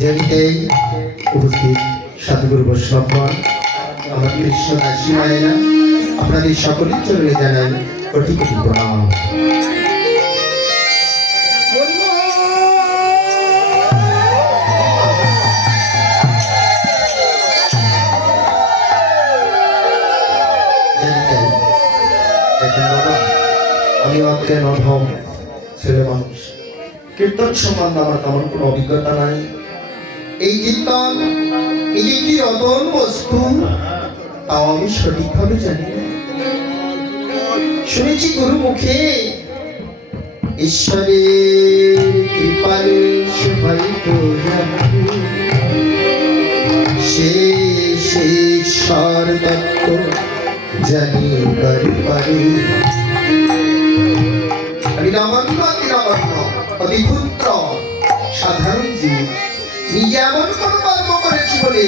যেদিকেই উপস্থিত সাধুগুরু বৈষ্ণবগণ, আমার কৃষ্ণ দাসী মায়েরা, আপনাদের সকলের চরণে জানাই কোটি কোটি প্রণাম। আমি অজ্ঞান অধম ছেলে মানুষ, কীর্তন সম্বন্ধে আমার তেমন কোনো অভিজ্ঞতা নাই। এই কীর্তন এই যে কি রতন বস্তু তাও আমি সঠিকভাবে জানি না। শুনেছি গুরু মুখে ঈশ্বরের কৃপালে সবাই তো সে ঈশ্বর তত্ত্ব জানিবার পারে। আমি নগণ্য অতি ক্ষুদ্র সাধারণ জীব, নিজে এমন কোন কর্ম করেছি বলে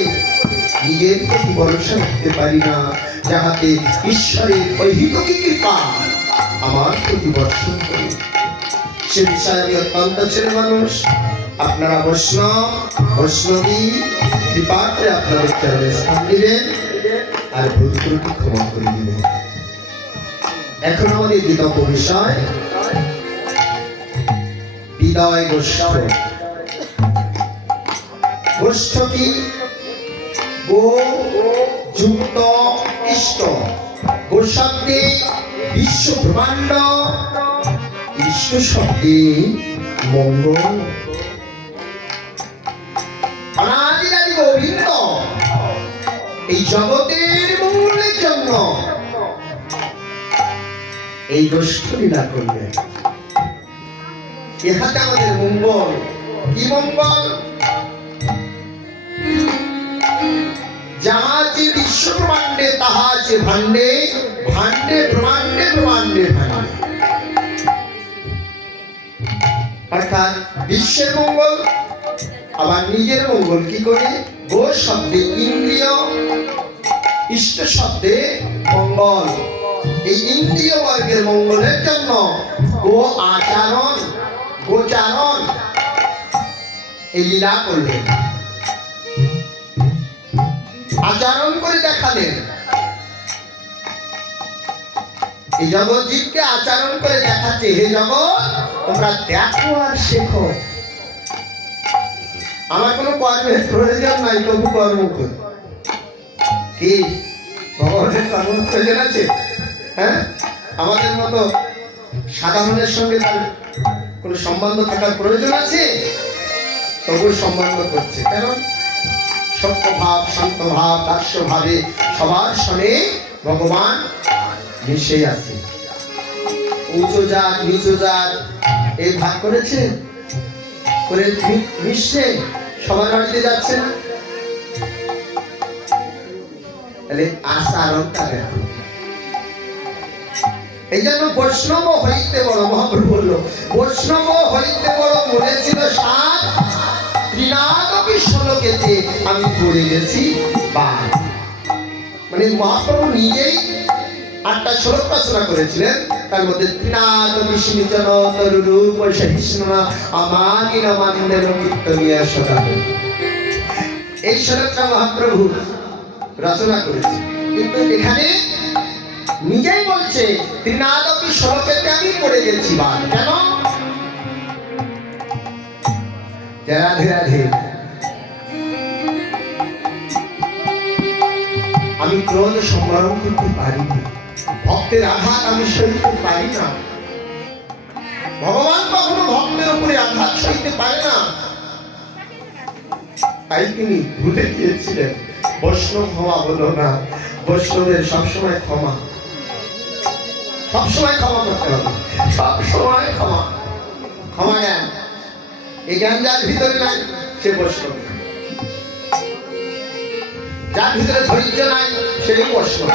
নিজের প্রতি ভরসা রাখতে পারি না, যাহাতে ঈশ্বরের ঐহিকী কৃপা আমার প্রতি বর্ষণ করে। সে বিষয়ে আমি অত্যন্ত ছেলে মানুষ। আপনারা বৈষ্ণবী কৃপা করে আপনাদের চরণে স্থান দিবেন আর ভুল ত্রুটি ক্ষমা করে দিবেন। এখন আমাদের বিতর্ক বিষয় বিদায় গোষ্ঠ। গোষ্ঠটি গো যুক্ত ইষ্ট, গো শব্দে বিশ্ব ব্রহ্মাণ্ড, ইষ্ট শব্দে মঙ্গল। অনাদিরাদি গোবিন্দ এই জগতের মঙ্গলের জন্য এই গোষ্ঠ লীলা করলেন। ইহাতে আমাদের মঙ্গল। কি মঙ্গল? যাহা যে বিশ্ব ব্রহ্মাণ্ডে তাহা যে ভাণ্ডে ভাণ্ডে ব্রহ্মাণ্ডে ব্রহ্মাণ্ডে ভাণ্ডে, অর্থাৎ বিশ্বের মঙ্গল আবার নিজের মঙ্গল কি করে? গো শব্দে ইন্দ্রিয়, ইষ্ট শব্দে মঙ্গল। এই ইন্দ্রিয় বর্গের মঙ্গলের জন্য গো আচরণ গোচারণ এই লীলা করলেন, আচরণ করে দেখালেন। এই জগৎ জীবকে আচরণ করে দেখাচ্ছে, হে জগৎ তোমরা দেখো আর শেখো। আমার কোনো কর্মের প্রয়োজন নাই, তবু কর্ম করি। কি ভগবানের কর্ম প্রয়োজন আছে? হ্যাঁ, আমাদের মতো সাধারণের সঙ্গে তার কোনো সম্বন্ধ থাকার প্রয়োজন আছে? তবু সম্বন্ধ করছে। কারণ সত্য ভাব, শান্ত ভাব, দাস্য ভাবে সবার সঙ্গে ভগবান মিশে আছে। উঁচু জাত নিচু জাত এই ভাগ করেছে, করে মিশছে, সবার বাড়িতে যাচ্ছে না। তাহলে আচরণটা দেখো। এই জন্য বৈষ্ণব হইতে বড়, মহাপ্রভু বললো বৈষ্ণব হইতে বড় মনে ছিল সাত, ত্রিনাদপি শ্লোকেতে আমি পড়ে গেছি বার। মানে মহাপ্রভু নিজেই 8টা শ্লোক রচনা করেছিলেন, তার মধ্যে ত্রিনাদপি সিঞ্চন তরুরূপ সহিষ্ণুনা আমানিনা মান্দেন কীর্তনিয়া সদা, এই শ্লোকটা মহাপ্রভু রচনা করেছেন। কিন্তু এখানে নিজেই বলছে ত্রিনাদপি শ্লোকেতে আমি পড়ে গেছি বার। কেন? রাধে রাধে। আমি ক্রোধ সম্বরণ করতে পারি না, ভক্তের আঘাত আমি সইতে পারি না। ভগবান কখনো ভক্তের উপরে আঘাত সইতে পারে না, তাই তিনি ভুলে গিয়েছিলেন বৈষ্ণব হওয়া হলো না। বৈষ্ণবের সবসময় ক্ষমা, সবসময় ক্ষমা করতে হবে, সবসময় ক্ষমা। ক্ষমা জ্ঞান, এই জ্ঞান যার ভিতরে নাই সে বৈষ্ণব। যার ভিতরে ধৈর্য নাই সেই বৈষ্ণব।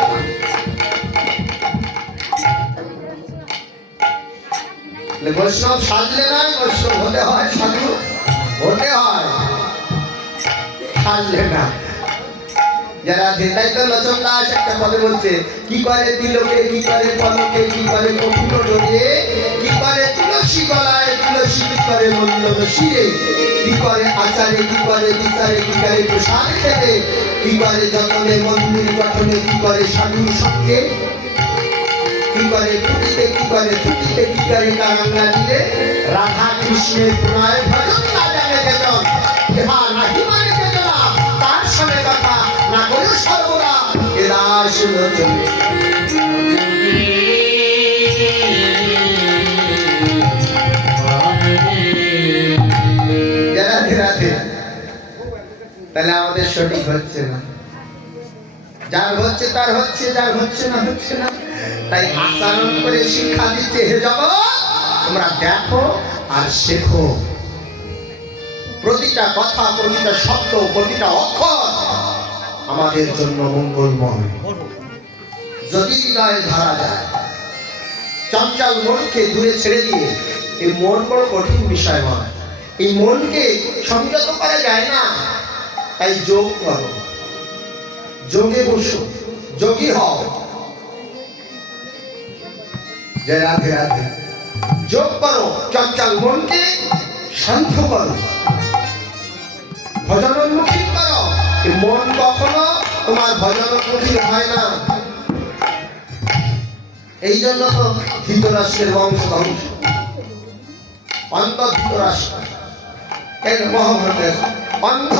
বৈষ্ণব সাজলে নাই, বৈষ্ণব হতে হয়, সাধু হতে হয়, সাজলে না। যারা তাই তো লোচন দাস একটা পদে বলছে, কি করে তিলকে, কি করে পলকে, কি করে কঠিন ডোরে, কি করে তুলসী মন্ডল শিরে, কি করে আচারে, কি করে বিচারে, কি করে প্রসাদ খেলে, কি করে যতনে মন্দির গঠনে, কি করে সাধুর সঙ্গে, কি করে ছুটিতে, কি করে ছুটিতে, কি করে কারাঙ্গা দিলে, রাধা কৃষ্ণের প্রণয় ভজন না জানে বেতন, ইহা নাহি মানে বেদনা, তার সামনে কথা না করে সর্বদা এরা শুনো চলে। তাহলে আমাদের সঠিক হচ্ছে না, যার হচ্ছে তার হচ্ছে, যার হচ্ছে না হচ্ছে না। তাই আচরণ করে শিক্ষা দিচ্ছে, হে জগৎ তোমরা দেখো আর শেখো। প্রতিটা কথা, প্রতিটা শব্দ, প্রতিটা অক্ষর আমাদের জন্য মঙ্গলময় যদি হৃদয়ে ধরা যায়। চঞ্চল মনকে দূরে ছেড়ে দিয়ে, এই মন বড় কঠিন বিষয় নয়, এই মনকে সংযত করা যায় না। তাই যোগ করো, যোগে বসো, যোগী হও। জয় রাধে রাধে। যোগ করো, চঞ্চল মনকে শান্ত করো, ভজনোন্মুখী করো। মন কখনো তোমার ভজনোন্মুখী হয় না। এই জন্য তো ধৃতরাষ্ট্রের বংশ ধ্বংস, অন্ধ ধৃতরাষ্ট্র, মহাভারতের অন্ধ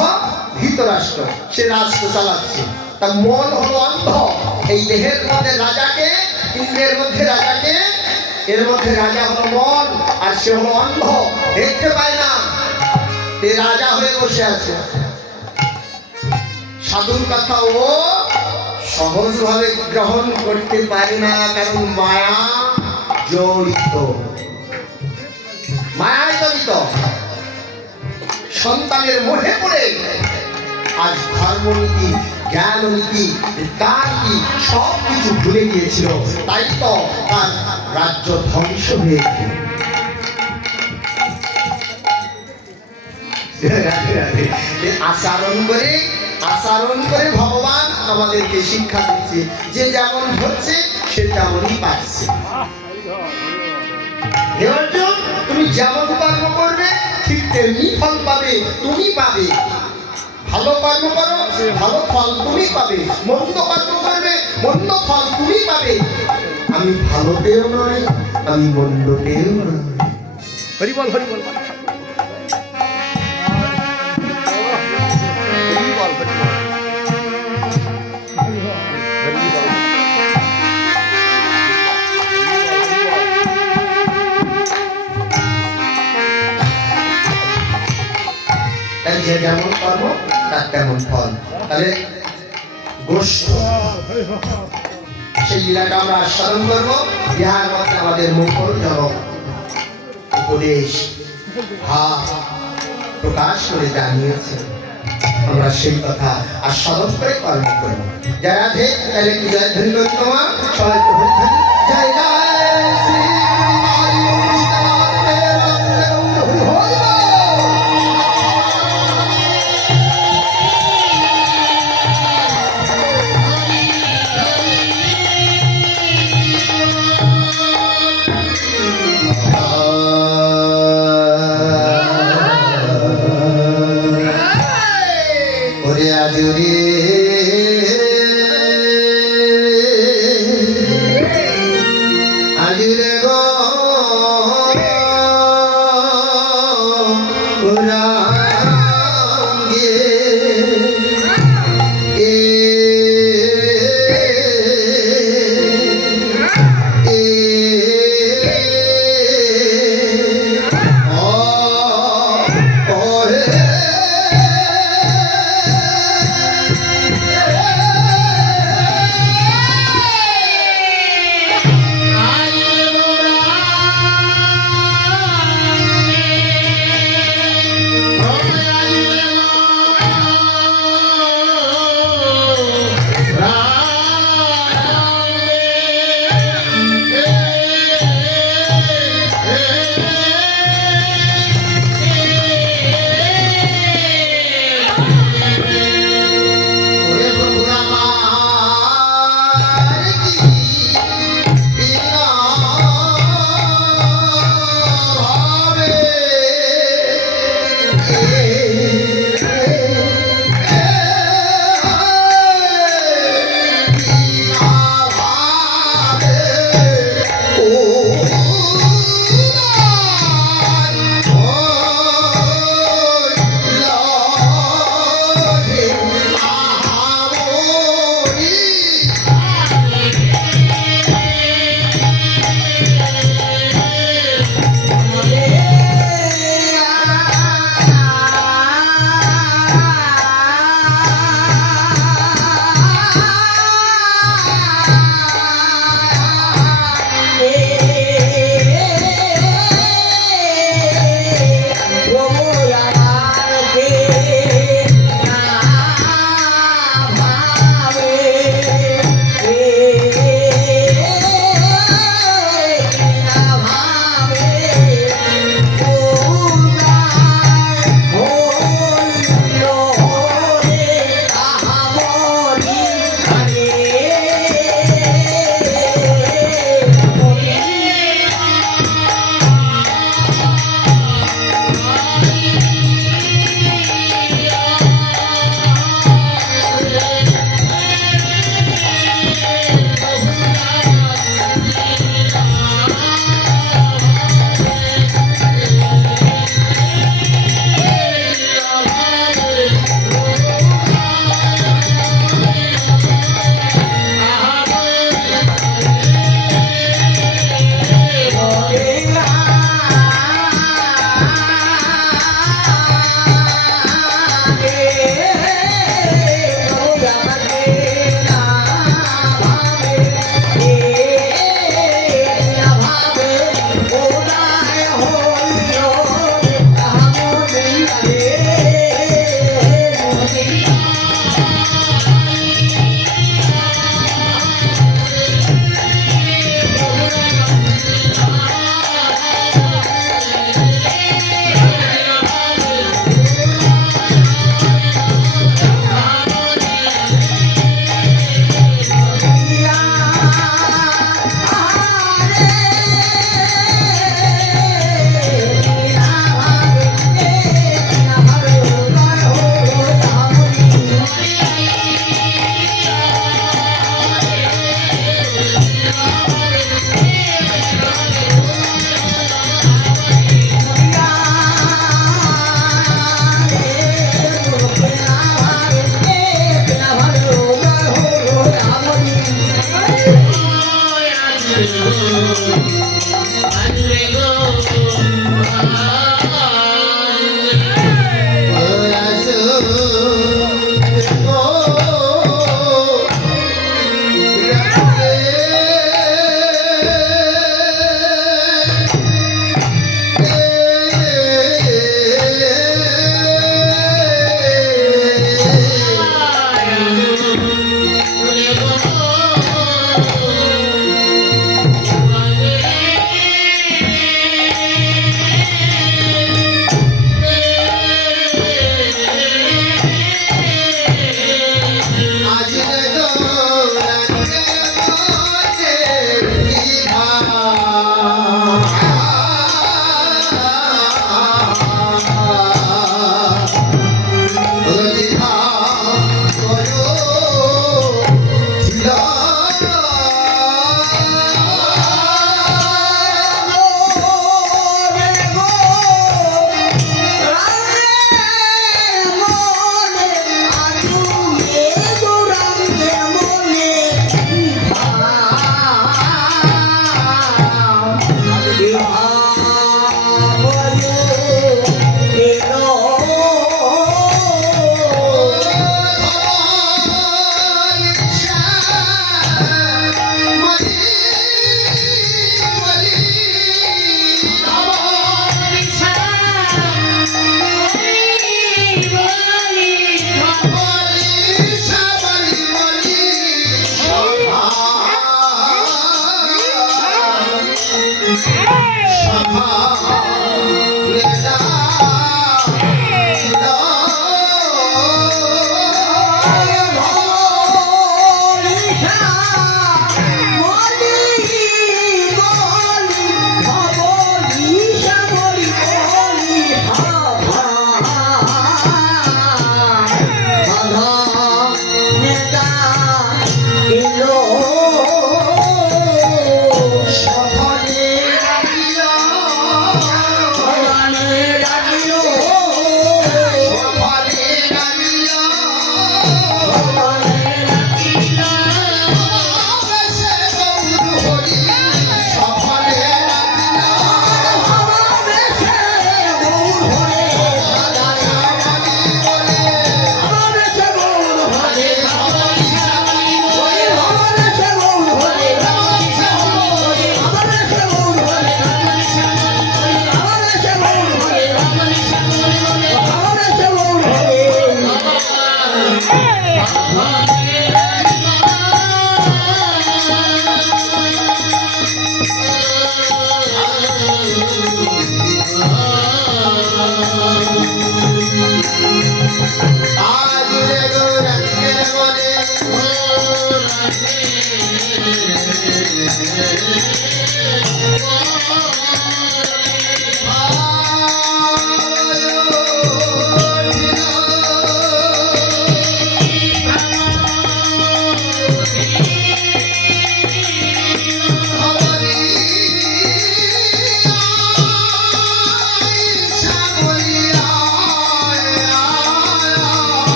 ধৃতরাষ্ট্র, সে রাষ্ট্র চালাচ্ছে। তা মন হলো অন্ধ। এই দেহের মধ্যে রাজাকে, ইন্দ্রের মধ্যে রাজাকে, এর মধ্যে রাজা হলো মন, আর সে হলো অন্ধ, দেখতে পায় না। এ রাজা হয়ে বসে আছে। সাধুর কথা ও সহজভাবে গ্রহণ করতে পারে না, কারণ মায়া জড়িত, মায়ায় জড়িত। সন্তানের মোহে পড়ে আজ ধর্মনীতি, জ্ঞান নীতি, তার কি সব কিছু ভুলে গিয়েছিল। তাই তো তার রাজ্য ধ্বংস হয়েছে। আচরণ করে, আচরণ করে ভগবান আমাদেরকে শিক্ষা দিচ্ছে, যে যেমন হচ্ছে সে তেমনই পাচ্ছে। হে অর্জুন, তুমি যেমন কর্ম করবে ঠিক তেমনি ফল পাবে, তুমি পাবে। ভালো কর্ম করো, ভালো ফল তুমি পাবে। মন্দ কর্ম করবে, মন্দ ফল তুমি পাবে। আমি ভালোতেও নয়, আমি মন্দতেও নয়। হরি বল, হরি বল। যে যেমন কর্ম তার তেমন ফল। তাহলে গোষ্ঠ, সেই লীলাটা আমরা আস্বাদন করবো। ইহার মধ্যে আমাদের মঙ্গলজনক উপদেশ প্রকাশ করে জানিয়েছে। আমরা সেই কথা আস্বাদন করে কর্ম করবো। জয় রাধে। তাহলে কি জয় ধ্বনি তোমার সবাই জয় জয় শ্রী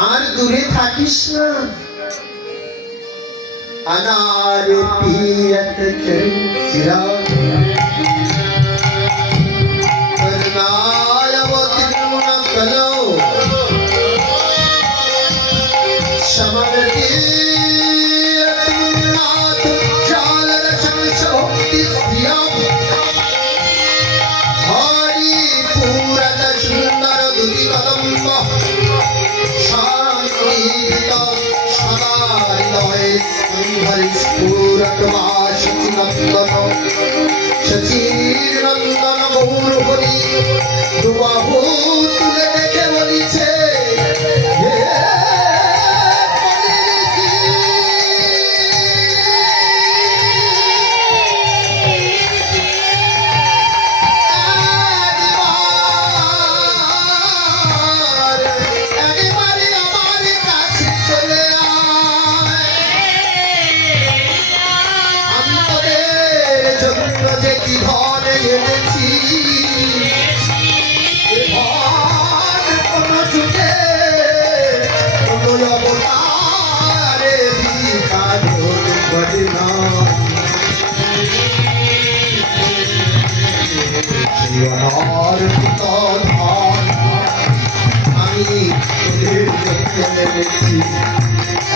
আর দূরে থাকিস না अनार पियत चिरा कलो समरती नाथ चाल रचन भक्ति हरि पूरत सुंदर दुति कदम्ब शांति शचीनंदन गौर हरि दुआहु तुले देखे बलिছে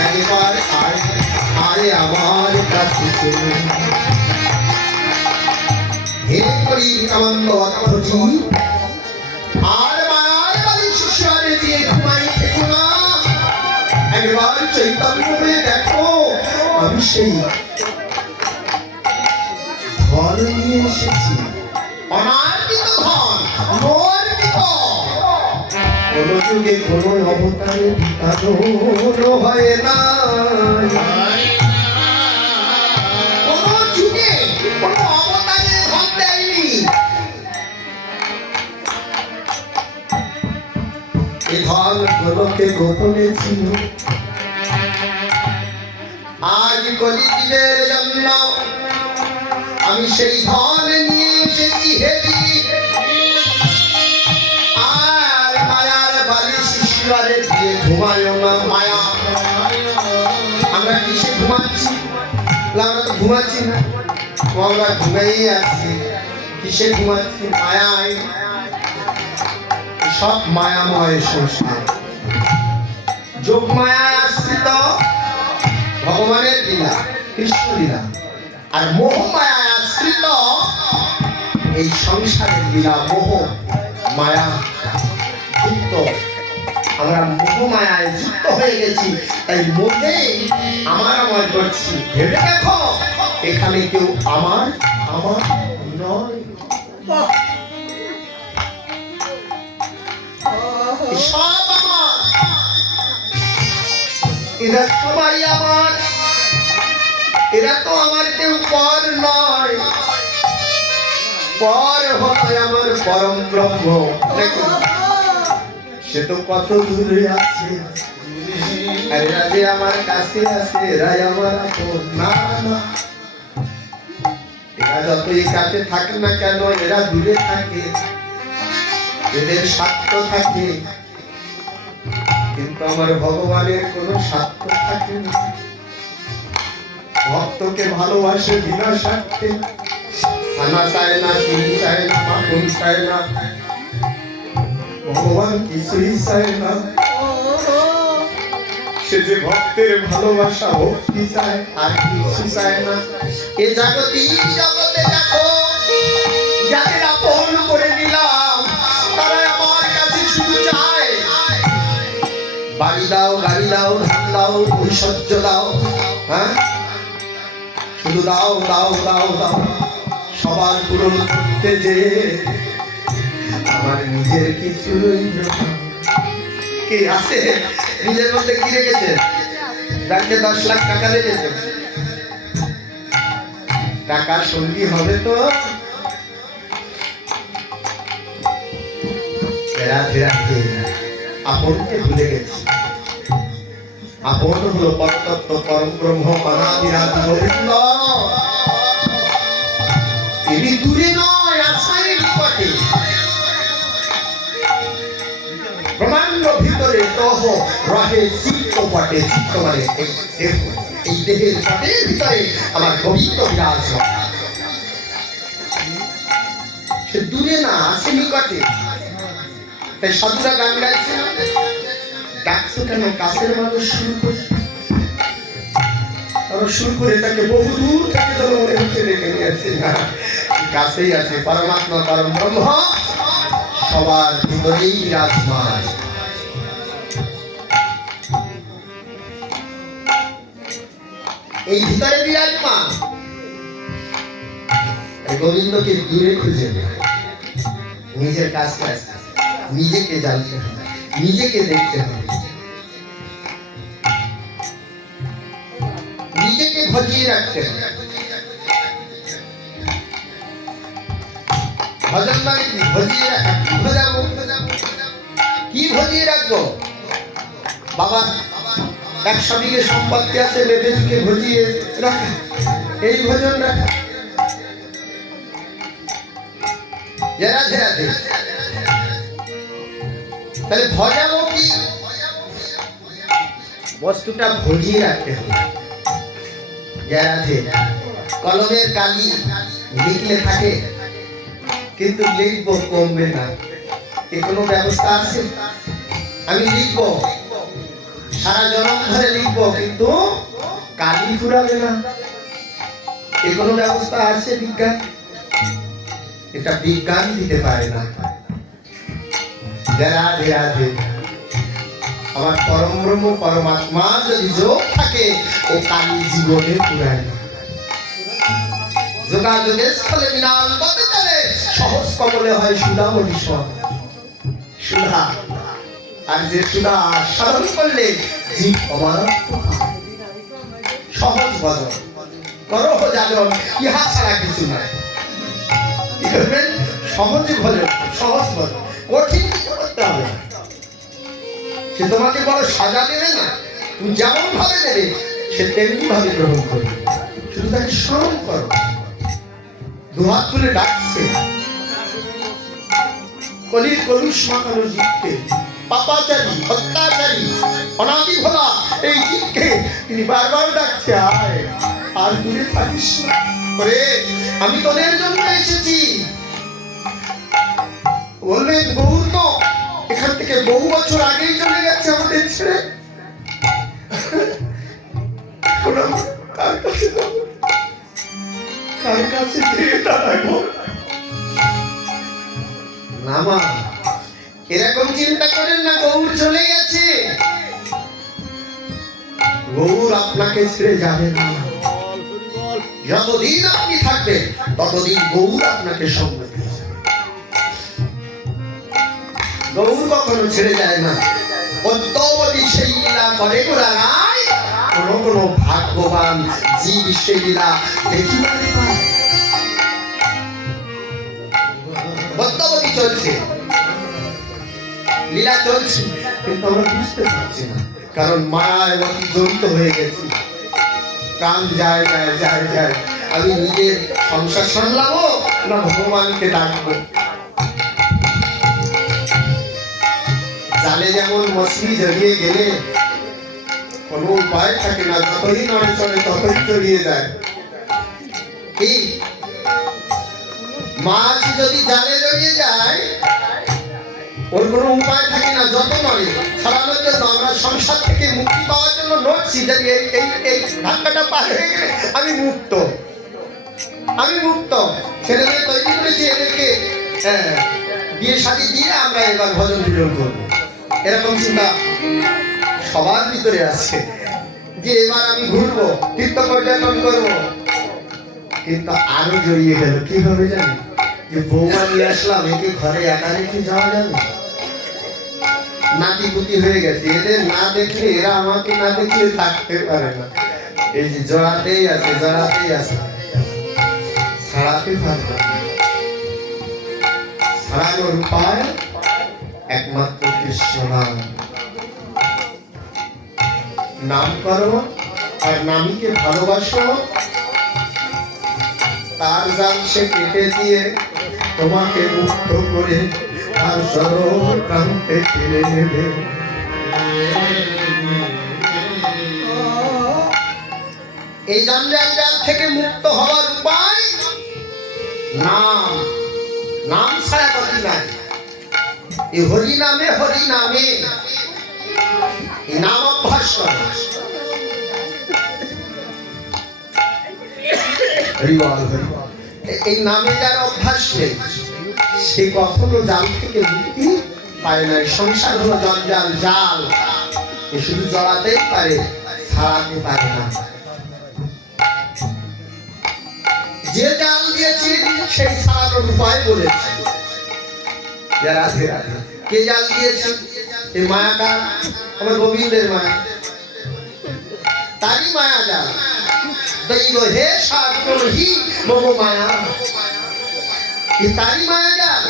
একবার আরে আমার কাছে হে পরিকামান্দ অর্থজি আর মায়ের বাড়ি শিষ্যরে দিয়ে ঘুমাই থেকো না একবার চৈতন্য হয়ে দেখো আমি সেই ধন নিয়ে এসেছি অনার্জিত ধন অর্জিত কোনো যুগে কোনো অবতারে বিকারও হয় না কোনো যুগে কোনো অবতারে ধন দেয়নি এ ধন কোনোকে গোপনে ছিল আজ কলিযুগের জন্য আমি সেই ধন নিয়ে এসেছি হেরি আর মায়ার বালি শিশুয়ারে দিয়ে ঘুমায় না মায়া আমরা কিসে ঘুমাচ্ছি আমরা তো ঘুমাচ্ছি না আমরা ঘুমাই আছি কিসে ঘুমাচ্ছি মায়ায় সব মায়াময় সংসার যোগ মায়ায় আশ্রিত ভগবানের লীলা কৃষ্ণ লীলা আর মোহ মায়ায় আশ্রিত এই সংসারের লীলা মোহ মায়া যুক্ত আমরা মোহ মায়ায় যুক্ত হয়ে গেছি তাই মোহে আমার করছি ভেবে দেখো এখানে কেউ আমার নয় সব আমার এরা সবাই আমার এরা তো আমার কেউ পর নয় পর হয় আমার পরম ব্রহ্ম সে তো কত দূরে আছে এরা যে আমার কাছে আছে এরাই আমার না না এরা যতই কাছে থাকে না কেন এরা দূরে থাকে এদের স্বার্থ থাকে কিন্তু আমার ভগবানের কোনো স্বার্থ থাকে না ভক্তকে ভালোবাসে বিনা স্বার্থে খানা চায় না চুরি চায় না মাখন চায় না ভগবান কিছুই চায় না সে যে ভক্তের ভালোবাসা ভক্তি চায় আর কিছু চায় না। এ জাগতিক জগতে দেখো যাদের আপন করে নিলাম তারা আমার কাছে শুধু চায় বাড়ি দাও, গাড়ি দাও, ধান দাও, ঐশ্বর্য দাও, হ্যাঁ শুধু দাও দাও দাও দাও। সবার পূরণ করতে যে আমার নিজের কিছু রইল না। কি আছে নিজের মধ্যে? কি রেখেছে? ব্যাংকে 10 লাখ টাকা রেখেছে। টাকা সঙ্গী হবে তো আপনকে ভুলে গেছি। আপন হলো পরতত্ত্ব পরম ব্রহ্ম অনাদিরাদি গোবিন্দ। তিনি দূরে নয়, আসাই নিকটে। ব্রহ্মাণ্ড ভিতরে তহ রহে চিত্ত পটে। চিত্ত মানে এই দেহের পটের ভিতরে আমার গোবিন্দ বিরাজ। সে দূরে না, আসে নিকটে। তাই সাধুরা গান গাইছে, ডাকছো কেন কাছের মানুষ শুরু করে। শুরু করে তাকে বহু দূর থেকে যেন মনে হচ্ছে রেখে নিয়েছে, না কাছেই আছে পরমাত্মা পরম ব্রহ্ম সবার ভিতরেই বিরাজমান। এই ভিতরে বিরাজমান গোবিন্দকে দূরে খুঁজে নেয়। নিজের কাছে নিজেকে জানতে হবে, নিজেকে দেখতে হবে, নিজেকে ভজিয়ে রাখতে হবে। ভজন মানে কি? ভজিয়ে রাখা। কি ভজিয়ে রাখবো? বাবা 100 বিঘে সম্পত্তি আছে, বেবেজিকে ভজিয়ে রাখা, এই ভজন রাখা। রাধে রাধে। তাহলে ভজাবো কি? বস্তুটা ভজিয়ে রাখতে হবে। রাধে। কলমের কালি লিখলে থাকে কিন্তু লিখবো কমবে না। এ কোনো ব্যবস্থা আছে? আমি লিখবো সারা জনম ধরে লিখবো কিন্তু কালি ফুরাবে না। এ কোনো ব্যবস্থা আছে? বিজ্ঞান এটা বিজ্ঞান দিতে পারে না। রাধে রাধে। আমার পরম ব্রহ্ম পরমাত্মা যদি যোগ থাকে ও কালি জীবনে পুরায় না। যোগাযোগের স্থলে বিনাল পথে চলে, সহজ কমলে হয় সুধা মনীষণ। সুধা আর যে সুধা সাধন করলে জীব অমারত্ব সহজ ভজন করহ যাজন, ইহা ছাড়া কিছু নাই। সহজ ভজন, সহজ ভজন, কঠিন কিছু করতে হবে না। সে তোমাকে বড় সাজা দেবে না, তুমি যেমন ভাবে দেবে সে তেমনি ভাবে গ্রহণ করবে। শুধু তাকে স্মরণ করো। দুহাত তুলে ডাকছে, কলির কলুষ মাখানো জীবকে, পাপাচারী অত্যাচারী অনাদি ভোলা এই জীবকে তিনি বারবার ডাকছে, আয় আর দূরে থাকিস না করে, আমি তোদের জন্য এসেছি। বলবেন গৌর তো এখান থেকে বহু বছর আগেই চলে গেছে আমাদের ছেড়ে, কার কাছে দাঁড়াবো না? মা এরকম চিন্তা করেন না, গৌর চলে গেছে। গৌর আপনাকে ছেড়ে যাবে না। যতদিন আপনি থাকবেন ততদিন গৌর আপনাকে সঙ্গে দেবে। গৌর কখনো ছেড়ে যায় না। অদ্যাবধি সেই লীলা করে গোড়ায়, কোন কোন ভাগ্যবান জীব সেই লীলা দেখিবারে পায়। অদ্যাবধি চলছে লীলা, চলছে, কিন্তু আমরা বুঝতে পারছি না, কারণ মায়ায় জড়িত হয়ে গেছি। প্রাণ যায় যায় যায় যায়। আমি নিজের সংসার সামলাবো না ভগবানকে ডাকবো? জালে যেমন মছলি জড়িয়ে গেলে কোনো উপায় থাকে না, যতই নড়ে চড়ে ততই জড়িয়ে যায়। কি মাছ যদি জালে জড়িয়ে যায় ওর কোনো উপায় থাকে না, যত নয় ছাড়ানোর জন্য আমরা সংসার থেকে মুক্তি পাওয়ার জন্য নড়ছি যে এই ধাক্কাটা পার হয়ে গেলে আমি মুক্ত, আমি মুক্ত। ছেলে মেয়ে তৈরি করেছি, এদেরকে বিয়ে শাদী দিয়ে আমরা এবার ভজন কীর্তন করবো, এরকম চিন্তা সবার ভিতরে আছে যে এবার আমি ঘুরবো, তীর্থ পর্যটন করবো। কিন্তু আরো জড়িয়ে গেল কিভাবে জানি, যে বৌমা নিয়ে আসলাম, একে ঘরে একা রেখে যাওয়া যাবে? নাতিপুতি হয়ে গেছে, এদের না দেখলে, এরা আমাকে না দেখলে থাকতে পারে না। এই যে জড়াতেই আছে, জড়াতেই আছে, ছাড়াতে পারবে না। ছাড়ানোর উপায় একমাত্র কৃষ্ণ নাম। নাম করো আর নামীকে ভালোবাসো, তার জাল সে কেটে দিয়ে তোমাকে মুক্ত করে আর সরল প্রান্তে ফিরে নেবে। এই জঞ্জাল থেকে মুক্ত হওয়ার উপায় নাম। নাম ছাড়া গতি নাই। এই হরি নামে, হরি নামে এই নাম অভ্যাস করো। এই নামে যার অভ্যাস নেই, সে কখনো জাল থেকে মুক্তি পায় না। সংসার হলো জঞ্জাল, জাল, এ শুধু জড়াতেই পারে, ছাড়াতে পারে না। যে জাল দিয়েছে সেই ছাড়ানোর উপায় বলেছে। রাধে রাধে। কে জাল দিয়েছে? এই মায়াটা আমার গোবিন্দের মায়া, তারই মায়া জাল। দৈব হে সাধি মম মায়া, তারই মায়া জাল।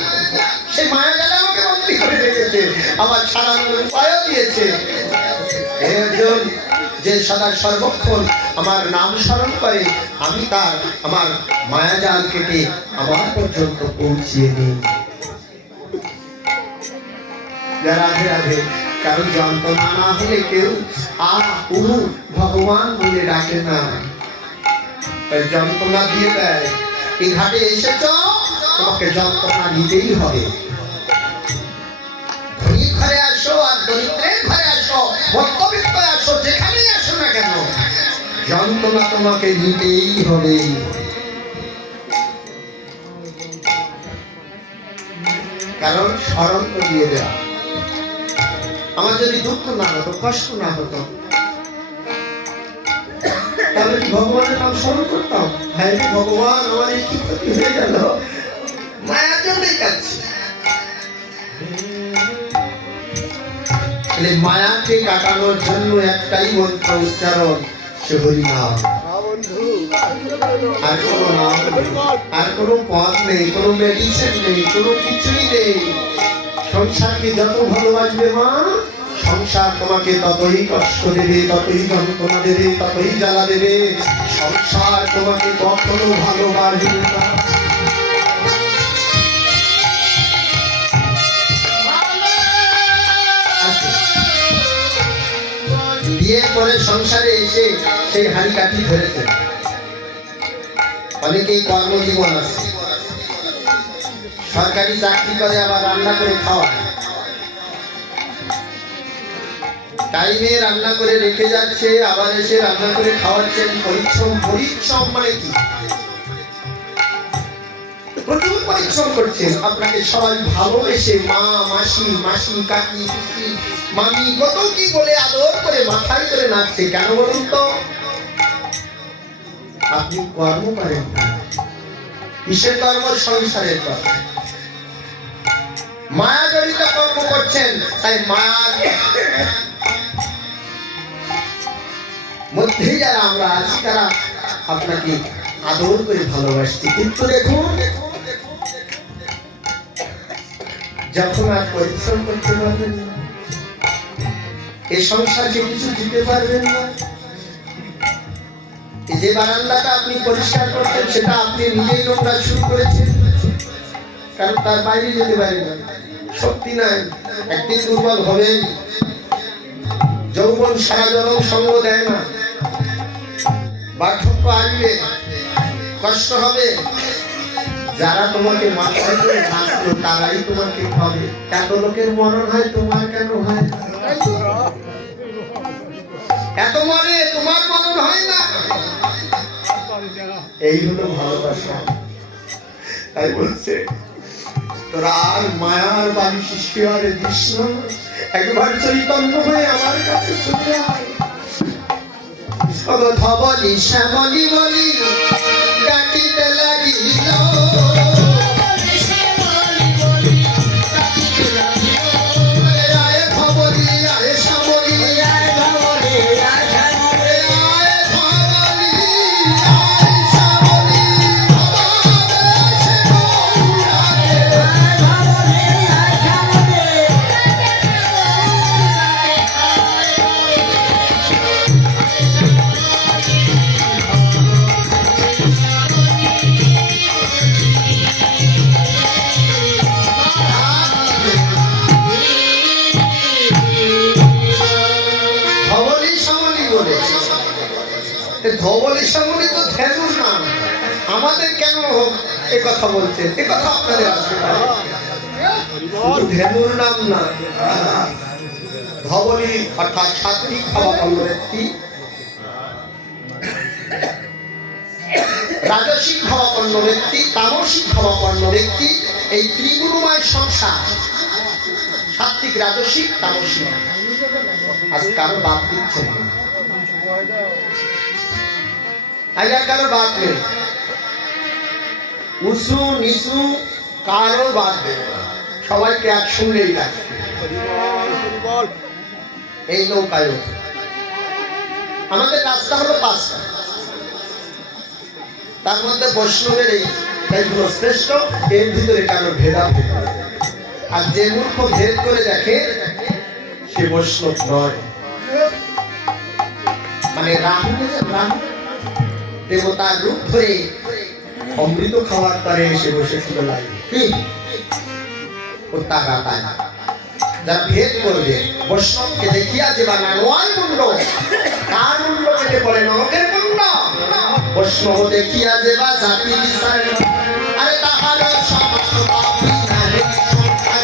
সেই মায়া জালে আমাকে বন্দী করে রেখেছে, আবার ছাড়ানোর উপায়ও দিয়েছে। একজন যে সদা সর্বক্ষণ আমার নাম স্মরণ করে, আমি তার আমার মায়া জাল কেটে আমার পর্যন্ত পৌঁছিয়ে নিই। রাধে রাধে। কারণ যন্ত্রণা না হলে কেউ ভগবান বলে ডাকে না, তাই যন্ত্রণা দিয়ে দেয়। এই ঘাটে এসেছ, তোমাকে যন্ত্রণা নিতেই হবে। ধনীর ঘরে আসো আর দরিদ্রের ঘরে আসো, মধ্যবিত্ত আসো, যেখানেই আসো না কেন, যন্ত্রণা তোমাকে নিতেই হবে। কারণ স্মরণ করিয়ে দেওয়া। আমার যদি দুঃখ না হতো, কষ্ট না হতো, তাহলে কি ভগবানের নাম স্মরণ করতাম? হায় রে ভগবান, আমার এই কি ক্ষতি হয়ে গেল, মায়ার জন্যই কাঁদছি। মায়াকে কাটানোর জন্য একটাই মন্ত্র উচ্চারণ, সে হরি নাম। আর কোনো নাম নেই, আর কোনো পথ নেই, কোনো মেডিসিন নেই, কোনো কিছুই নেই। সংসারকে যত ভালোবাসবে মা, সংসার তোমাকে ততই কষ্ট দেবে, ততই যন্ত্রণা দেবে, ততই জ্বালা দেবে। সংসার তোমাকে কখনো ভালোবাসবে না। বিয়ে করে সংসারে এসে সেই হাড়ি কাঠি ধরেছে। অনেকেই কর্মজীবন আছে, সরকারি চাকরি করে, আবার রান্না করে খাওয়ায়, টাইমে রান্না করে রেখে যাচ্ছে, আবার এসে রান্না করে খাওয়াচ্ছেন। পরিশ্রম। পরিশ্রম মানে কি? প্রচুর পরিশ্রম করছেন। আপনাকে সবাই ভালোবেসে মা, মাসি, মাসি, কাকি, পিসি, মামি, কত কি বলে আদর করে মাথায় করে নাচছে। কেন বলুন তো? আপনি কর্ম করেন না। কিসের কর্ম? সংসারের কর্ম। মায়া জড়িত কর্ম করছেন, তাই মায়ার মধ্যেই যারা আমরা আছি, তারা আপনাকে আদর করে ভালোবাসছি। কিন্তু দেখুন, যখন আর পরিশ্রম করতে পারবেন না, এই সংসারকে কিছু দিতে পারবেন না, যে বারান্দাটা আপনি পরিষ্কার করতেন, সেটা আপনি নিজেই নোংরা শুরু করেছেন, কারণ তার বাইরে যেতে পারেন না, শক্তি নাই, একদিন দুর্বল হবেন। যৌবন সারা জনম সঙ্গ দেয় না, বার্ধক্য আসবে, কষ্ট হবে, যারা তোমাকে মাথায় করে নাচলো তারাই তোমাকে খাবে। এত লোকের মরণ হয়, তোমার কেন হয়? এত মরে, তোমার মরণ হয় না। এই হলো ভালোবাসা। তাই বলছে তোরা আর মায়ার বাড়ি শিষ্যারে কৃষ্ণ, একবার চৈতন্য হয়ে আমার কাছে চলে আয়। ধবলি শ্যামলি বলি ডাকিতে লাগিল, ধবলি শ্যামলি তো ধেনুর নাম। আমাদের কেন এ কথা বলছেন? এ কথা আপনাদের আসতে পারে, ধেনুর নাম না। ধবলি অর্থাৎ সাত্বিক ভাবাপন্ন ব্যক্তি, রাজসিক ভাবাপন্ন ব্যক্তি, তামসিক ভাবাপন্ন ব্যক্তি। এই ত্রিগুণময় সংসার, সাত্বিক, রাজসিক, তামসিক। আজ কারো বাদ দিচ্ছেন না, আজ কারো বাদ নেই। উঁচু নিচু কারো বাদ দেবে না, সবাইকে এক সঙ্গেই রাখবে। এই নৌকায় আমাদের রাস্তা হলো 5টা, তার মধ্যে বৈষ্ণবের এইগুলো শ্রেষ্ঠ। এর ভিতরে কারো ভেদাভেদ। আর যে মূর্খ ভেদ করে দেখে সে বৈষ্ণব নয়। মানে রাহুল দেবতার রূপ ধরে অমৃত খাওয়ার পরে এসে বসেছিল লাই, কি ও তারা পায়। যারা ভেদ করবে বৈষ্ণবকে দেখিয়া যে বা নয় মূল্য, কার মূল্য পেতে পড়ে নরকের মূল্য। বৈষ্ণব দেখিয়া যে বা জাতি বিচার, আরে তাহার সমাজ পাপী নারে সংসারে।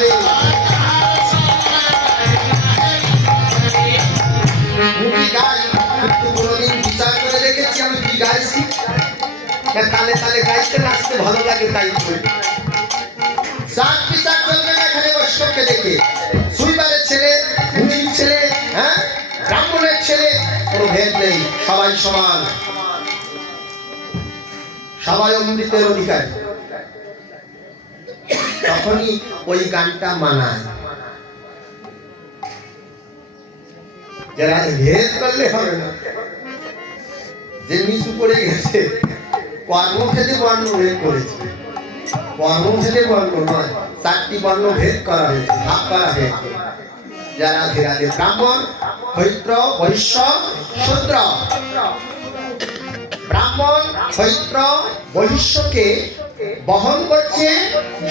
মুখি গাই কিন্তু কোনোদিন বিচার করে দেখেছি আমি কি গাইছি? তালে তালে গাইতে নাচতে ভালো লাগে, তাই করি। জাত বিচার চলবে না এখানে বৈষ্ণবকে দেখে। সুইবারের ছেলে, মুজির ছেলে, হ্যাঁ, ব্রাহ্মণের ছেলে, কোনো ভেদ নেই, সবাই সমান, সবাই অমৃতের অধিকারী। তখনই ওই গানটা মানায়। যারা ভেদ করলে হবে না। যে নিচু পড়ে গেছে, কর্মভেদে বর্ণ ভেদ করেছে, কর্মভেদে বর্ণ নয়, 4টি বর্ণ ভেদ করা হয়েছে, ভাগ করা হয়েছে। যারা ধীরাধে ব্রাহ্মণ, ক্ষত্র, বৈশ্য, শূদ্র। ব্রাহ্মণ, ক্ষত্র, বৈশ্যকে বহন করছে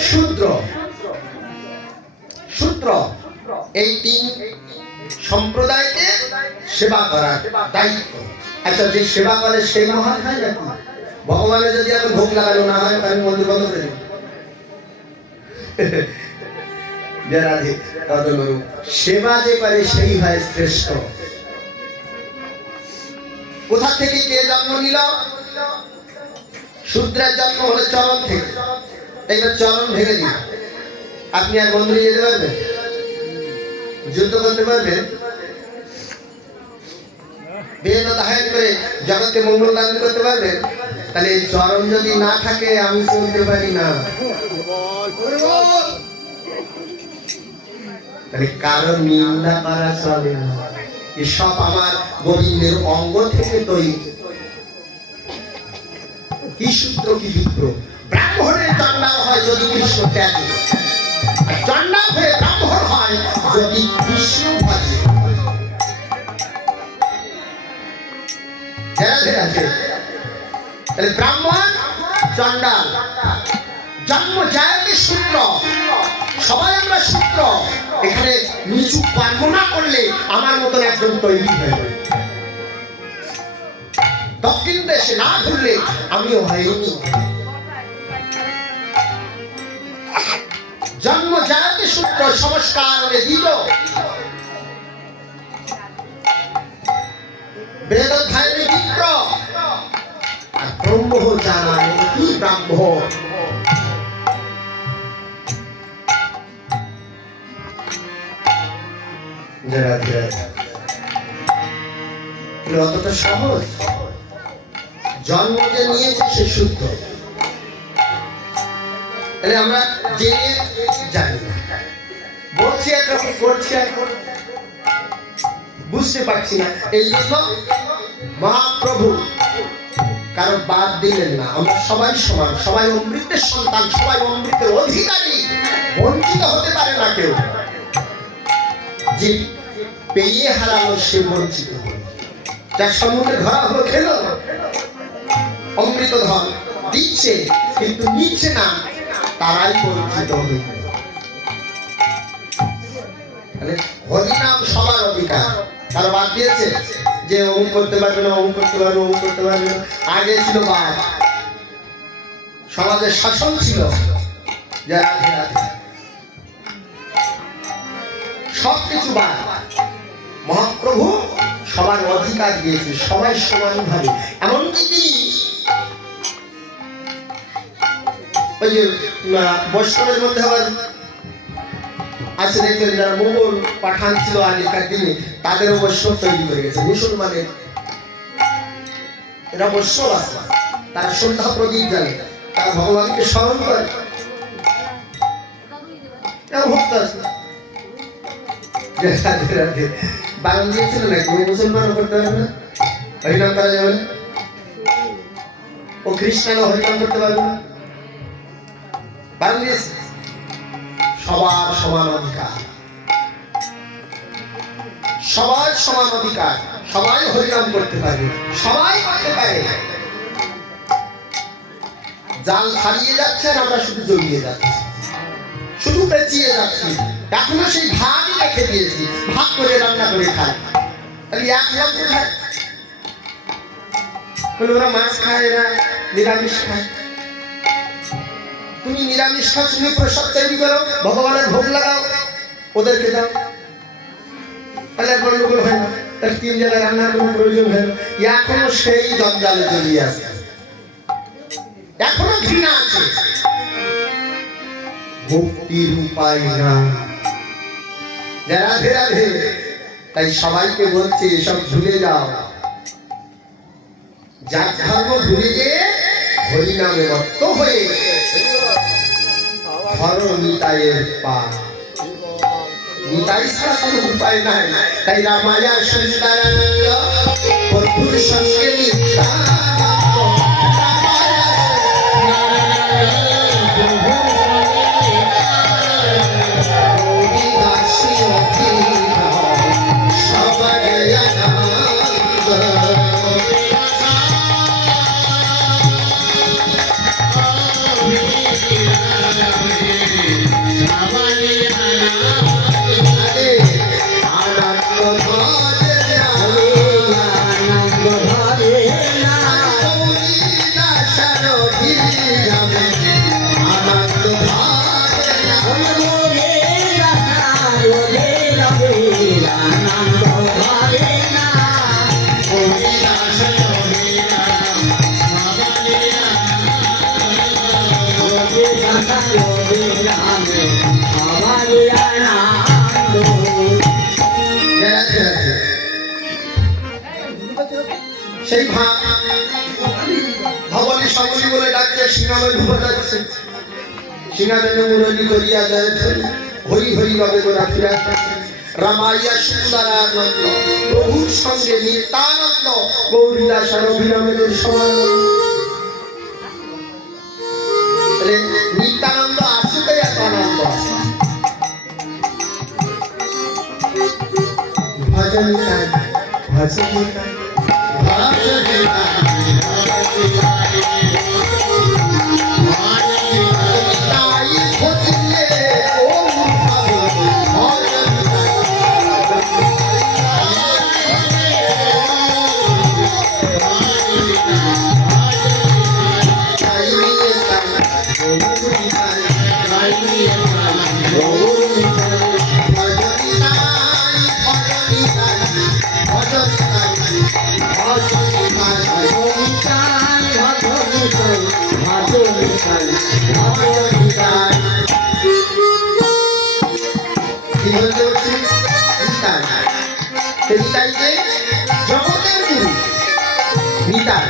শূদ্র। শূদ্র এই 3 সম্প্রদায়কে সেবা করার দায়িত্ব। আচ্ছা, যে সেবা করে সেই মহান হয় নাকি? ভগবানের যদি আমি ভোগ লাগানো না হয় আমি মন্দির বন্ধ করে দিব। সেবা যে করে সেই হয় শ্রেষ্ঠ। কোথা থেকে কে জন্ম নিল? শূদ্রের জন্ম হলো চরণ থেকে। এইবার চরণ ভেঙে দিন, আপনি আর মন্দিরে যেতে পারবেন? যুদ্ধ করতে পারবেন? বেদ দাহান করে জগৎকে মঙ্গল দান করতে পারবেন? তাহলে এই চরণ যদি না থাকে আমি চলতে পারি না। তাহলে কারো নিন্দা করা চলে না। এসব আমার গোবিন্দের অঙ্গ থেকে তৈরি। কি সূত্র, কি বিপ্র। ব্রাহ্মণের চণ্ডাল হয় যদি কৃষ্ণ ত্যাগে, চণ্ডাল হয়ে ব্রাহ্মণ হয় যদি কৃষ্ণ ভজে। তাহলে ব্রাহ্মণ, চণ্ডাল, জন্ম জায়তে সূত্র, সবাই আমরা সূত্র। এখানে নিচু কর্ম না করলে আমার মতন একজন তৈরি হয়ে যাবে। দক্ষিণ দেশে না ঘুরলে আমিও হয়নি। পুত্র সংস্কার দিল। বেদ অধ্যায়ের বিপ্র আর ব্রহ্ম জানায় কি ব্রাহ্মণ। অতটা সহজ জন্ম যে নিয়েছে সে শুদ্ধ, আমরা জেনে জানি না, বলছি একরকম করছি এখন বুঝতে পারছি না। এই জন্য মহাপ্রভু কারো বাদ দিলেন না। আমরা সবাই সমান, সবাই অমৃতের সন্তান, সবাই অমৃতের অধিকারী, বঞ্চিত হতে পারে না কেউ। যে পেয়ে হারালো সে বঞ্চিত হল, যার সম্মুখে ধরা হলো খেলো অমৃত ধন দিচ্ছে কিন্তু নিচ্ছে না, তারাই বঞ্চিত হইল। হরিনাম সবার অধিকার, তারা বাদ দিয়েছে যে অমুক করতে পারবে না, অমুক করতে পারবে, অমুক করতে পারবে না। আগে ছিল বাদ, সমাজের শাসন ছিল, সবকিছু বাদ। মহাপ্রভু সবার অধিকার দিয়েছে, সবাই সমান ভাবে। এমনকি তিনি ওই যে বৈষ্ণবের মধ্যে আবার আছে দেখবেন, যারা মোগল পাঠান ছিল আগেকার দিনে, তাদেরও বৈষ্ণব তৈরি করে গেছে। মুসলমানের এরা বৈষ্ণব আছে, তারা সন্ধ্যা প্রদীপ জানে, তারা ভগবানকে স্মরণ করে, ভক্ত আছে। বারণ দিয়েছিল না তুমি মুসলমানও করতে পারবে না, হরিনাম করা যাবে না, ও খ্রিস্টানও হরিনাম করতে পারবে না, বারণ দিয়েছে। সবার সমান অধিকার, সবার সমান অধিকার, সবাই হরিনাম করতে পারে, সবাই করতে পারে। জাল ছাড়িয়ে যাচ্ছে, আমরা শুধু জড়িয়ে যাচ্ছি, শুধু পেঁচিয়ে যাচ্ছি। এখনো সেই ভাগই রেখে দিয়েছি, ভাগ করে রান্না করে খাই। তাহলে এক লোক খায়, ওরা মাছ খায়, এরা নিরামিষ খায়। তুমি নিরামিষ খাও, তুমি প্রসাদ তৈরি করো, ভগবানের ভোগ লাগাও, ওদেরকে দাও, তাহলে গন্ডগোল হয় না। তাহলে 3 জনের রান্নার কোনো প্রয়োজন হয় না। এখনো সেই জঞ্জালে জড়িয়ে আছে, এখনো ঘৃণা আছে, মুক্তির উপায় না। রাধে রাধে। তাই সবাইকে বলছে এসব ভুলে যাও, যার ধর্ম ভুলে যে হরিনামে মত্ত হয়ে ধর নিতাইয়ের পা। নিতাই ছাড়া কোনো উপায় নাই। তাই রামায়া সুন্দরানন্দ বন্ধুর সঙ্গে নিতা সেই ভবনী সমনী বলে ডাকছে, সিংহাবে ঢুকে যাচ্ছে। সিংহাবেন মুরলী করিয়া যায় হরি হরি রবে গোরা ফিরা রামাইয়া সুন্দরানন্দ প্রভুর সঙ্গে নিত্যানন্দ গৌরীদাস অভিরামের সমান। নিত্যানন্দ আসতে এত আনন্দ আছে। ভজন ভজন Oh ভবনিতাই। কি বলতে হচ্ছে? নিতাই। নিতাইকে জগতের গুরু নিতাই,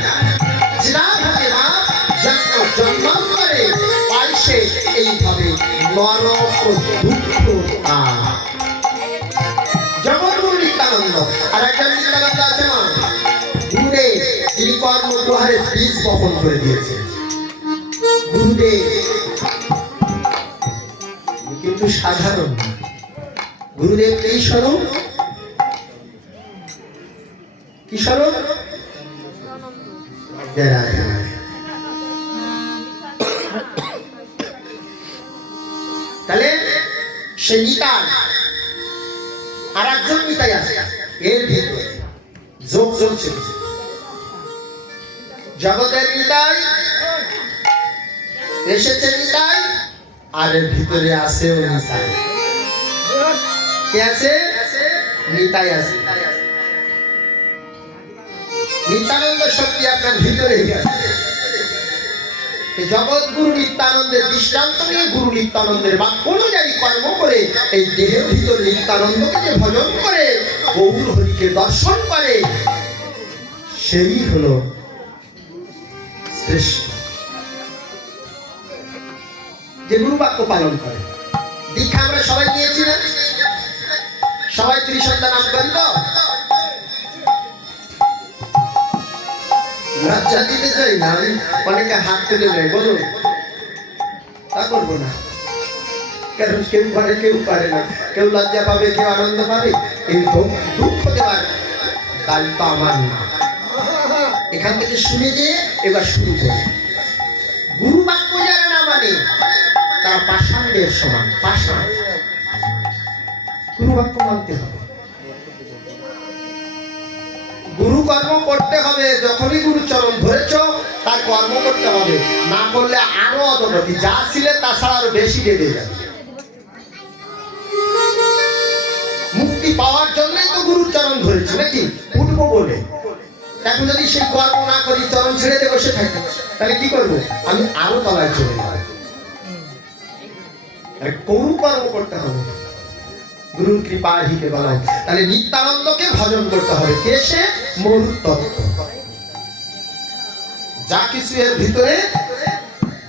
যার হাতে মা জন্মান্তরে পাইছে এইভাবে নরক দুঃখ জগৎগুরু নিত্যানন্দ। আর একজন নিত্যানন্দ আছে না, গুরুদেব, তিনি কর্মদ্বারে বীজ বপন করে দিয়েছে। গুরুদেব কিন্তু সাধারণ না, গুরুদেব এই স্বরূপ, কি স্বরূপ? তাহলে সে নিতাই আর একজন নিতাই আছে, এর ভিতরে যোগ চলছে। জগতের নিতাই এসেছে, নিতাই আর এর ভিতরে আছে ও নিতাই। কে আছে? নিতাই আছে। নিত্যানন্দ শক্তি আপনার ভিতরে আছে। জগৎ গুরু নিত্যানন্দের দৃষ্টান্ত নিয়ে গুরু নিত্যানন্দের বা অনুযায়ী কর্ম করে এই দেহের ভিতর নিত্যানন্দকে যে ভজন করে, গৌর হরিকে দর্শন করে, সেই হলো শ্রেষ্ঠ। যে গুরু বাক্য পালন করে। দীক্ষা আমরা সবাই নিয়েছি না? সবাই ত্রিসন্ধ্যা নাম করি তো? লজ্জা দিতে চাই না, আমি অনেকে হাত তুলে নেয়, বলুন তা করবো না। কারণ কেউ করে, কেউ করে না, কেউ লজ্জা পাবে, কেউ আনন্দ পাবে। এই দুঃখ দেওয়ার দায়িত্ব আমার না। এখান থেকে শুনে যে এবার শুরু করে গুরু বাক্য যারা না মানে তারা পাষাণের সমান। পাষাণ গুরু বাক্য মানতে হবে, গুরু কর্ম করতে হবে। যখনই গুরু চরণ ধরেছ তার কর্ম করতে হবে, না করলে আরো অধোগতি, যা ছিলে তা ছাড়া আরো বেশি বেড়ে যাবে। মুক্তি পাওয়ার জন্যই তো গুরু চরণ ধরেছে নাকি, উঠবো বলে। এখন যদি সেই কর্ম না করি, চরণ ছেড়ে দিয়ে বসে থাকি, তাহলে কি করবো? আমি আরো তলায় চলে যাব। গুরু কর্ম করতে হবে, গুরুর কৃপা হিতে বলা। তাহলে নিত্যানন্দকে ভজন করতে হবে। কে সে? মরু তত্ত্ব। যা কিছু এর ভিতরে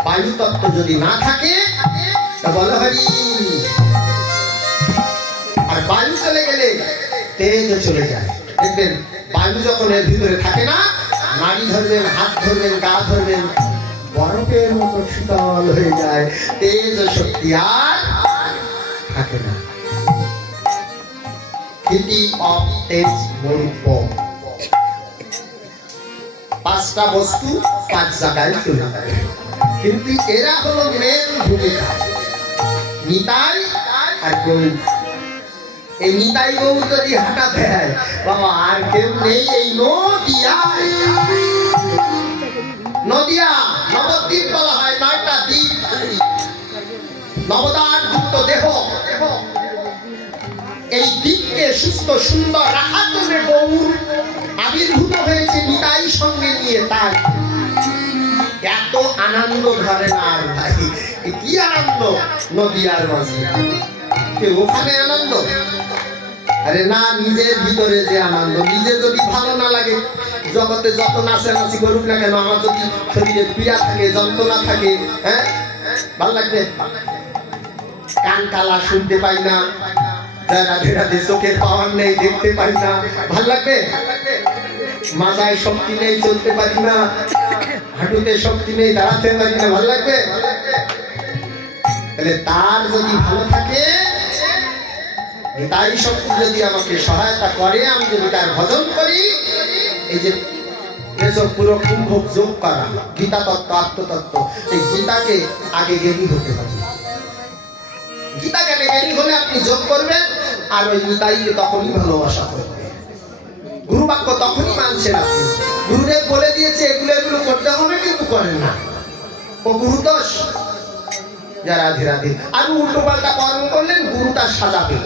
বায়ু তত্ত্ব যদি না থাকে তা বলা হয়। আর বায়ু চলে গেলে তেজ চলে যায়। দেখবেন বায়ু যখন এর ভিতরে থাকে না, নাড়ি ধরবেন, হাত ধরবেন, গা ধরবেন, বরফের মতো শীতল হয়ে যায়। তেজ শক্তি আর থাকে না। পাঁচটা বস্তু পাঁচ জায়গায় চলে যায়, কিন্তু এরা হলো মেন ভূমিকা, নিতাই আর গৌর। এই নিতাই গৌর যদি হাঁটা দেয়, বাবা আর কেউ নেই। এই নদিয়া নবদ্বীপ বলা হয়, 9টা দ্বীপ, নবদার যুক্ত দেহ। এই দ্বীপকে সুস্থ সুন্দর রাখার জন্য গৌর আবির্ভূত হয়েছে নিতাই সঙ্গে নিয়ে। তার এত আনন্দ ধরে না আর ভাই, কি আনন্দ নদিয়ার মাঝে। ওখানে আনন্দ, আরে না, নিজের ভিতরে যে আনন্দ। নিজে যদি ভালো না লাগে, জগতে যত নাচানাচি করুক না কেন, আমার যদি শরীরে পীড়া থাকে, যন্ত্রণা থাকে, হ্যাঁ ভালো লাগবে? কান কালা, শুনতে পাই না, রাধে রাধে, চোখের পাওয়ার নেই, দেখতে পাই না, ভাল লাগবে? মাথায় শক্তি নেই, চলতে পারি না, হাঁটুতে শক্তি নেই, দাঁড়াতে পারি না, ভাল লাগবে? তাহলে তার যদি ভালো থাকে, তাই শক্তি যদি আমাকে সহায়তা করে, আমি যদি তার ভজন করি, এই যে পুরো কুম্ভক যোগ করা, গীতা তত্ত্ব, আত্মতত্ত্ব, এই গীতাকে আগে জ্ঞানী হতে হবে। গীতা জ্ঞানে জ্ঞানী হলে আপনি যোগ করবেন, আর ওই নিতাইকে তখনই ভালোবাসা করবে। গুরু বাক্য তখনই মানছেন আপনি। গুরুদেব বলে দিয়েছে এগুলো এগুলো করতে হবে, কিন্তু করেন না, ও গুরুদোষ। যারা ধীরে ধীরে আর উল্টো পাল্টা কর্ম করলেন, গুরু তার সাজা পেল।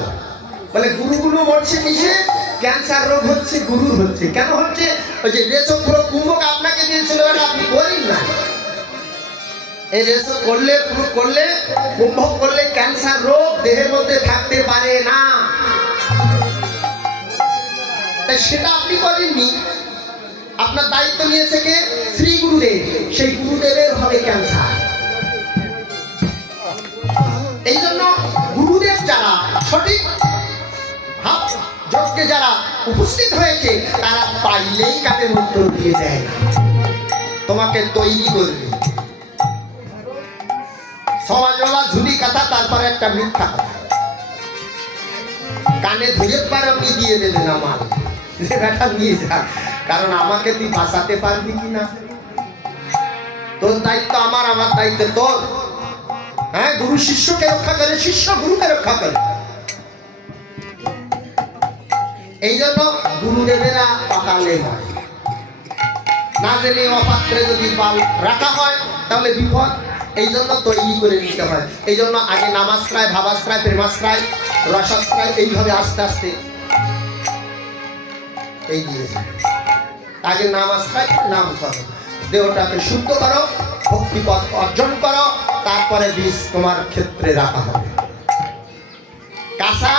বলে গুরুগুলো মরছে কিসে? ক্যান্সার রোগ হচ্ছে, গুরুর হচ্ছে। কেন হচ্ছে? ওই যে রেচক পুরো কুম্ভক আপনাকে দিয়েছিল, আপনি করেন না। এই রেস করলে পুরো করলে কুম্ভ করলে ক্যান্সার রোগ দেহের মধ্যে থাকতে পারে না। তাই সেটা আপনি করেননি, আপনার দায়িত্ব নিয়েছে কে? শ্রী গুরুদেব। সেই গুরুদেবের হবে ক্যান্সার। এই জন্য গুরুদেব যারা সঠিক ভাব যজ্ঞে যারা উপস্থিত হয়েছে তারা পাইলেই কানের উত্তর দিয়ে দেয় না, তোমাকে তৈরি করবে। সমাজওয়ালা ঝুলি কথা, তারপরে একটা মিথ্যা কথা কানে ধরে পার আপনি দিয়ে দেবেন আমার সেটা নিয়ে যা, কারণ আমাকে তুই বাঁচাতে পারবি কিনা। তোর দায়িত্ব আমার, আমার দায়িত্ব তোর। হ্যাঁ, গুরু শিষ্যকে রক্ষা করে, শিষ্য গুরুকে রক্ষা করে। এই জন্য গুরুদেবেরা পাতালে হয় না, জেনে অপাত্রে যদি বাল রাখা হয় তাহলে বিপদ। এই জন্য তৈরি করে নিতে হয়। এই জন্য আগে নামাশ্রয়, ভাবাশ্রয়, প্রেমাশ্রয়, রসাশ্রয়, এইভাবে আস্তে আস্তে এই দিয়েছে। আগে নামাশ্রয়, নাম করো, দেহটাকে শুদ্ধ করো, ভক্তিপদ অর্জন করো, তারপরে বীজ তোমার ক্ষেত্রে রাখা হবে। কাঁসা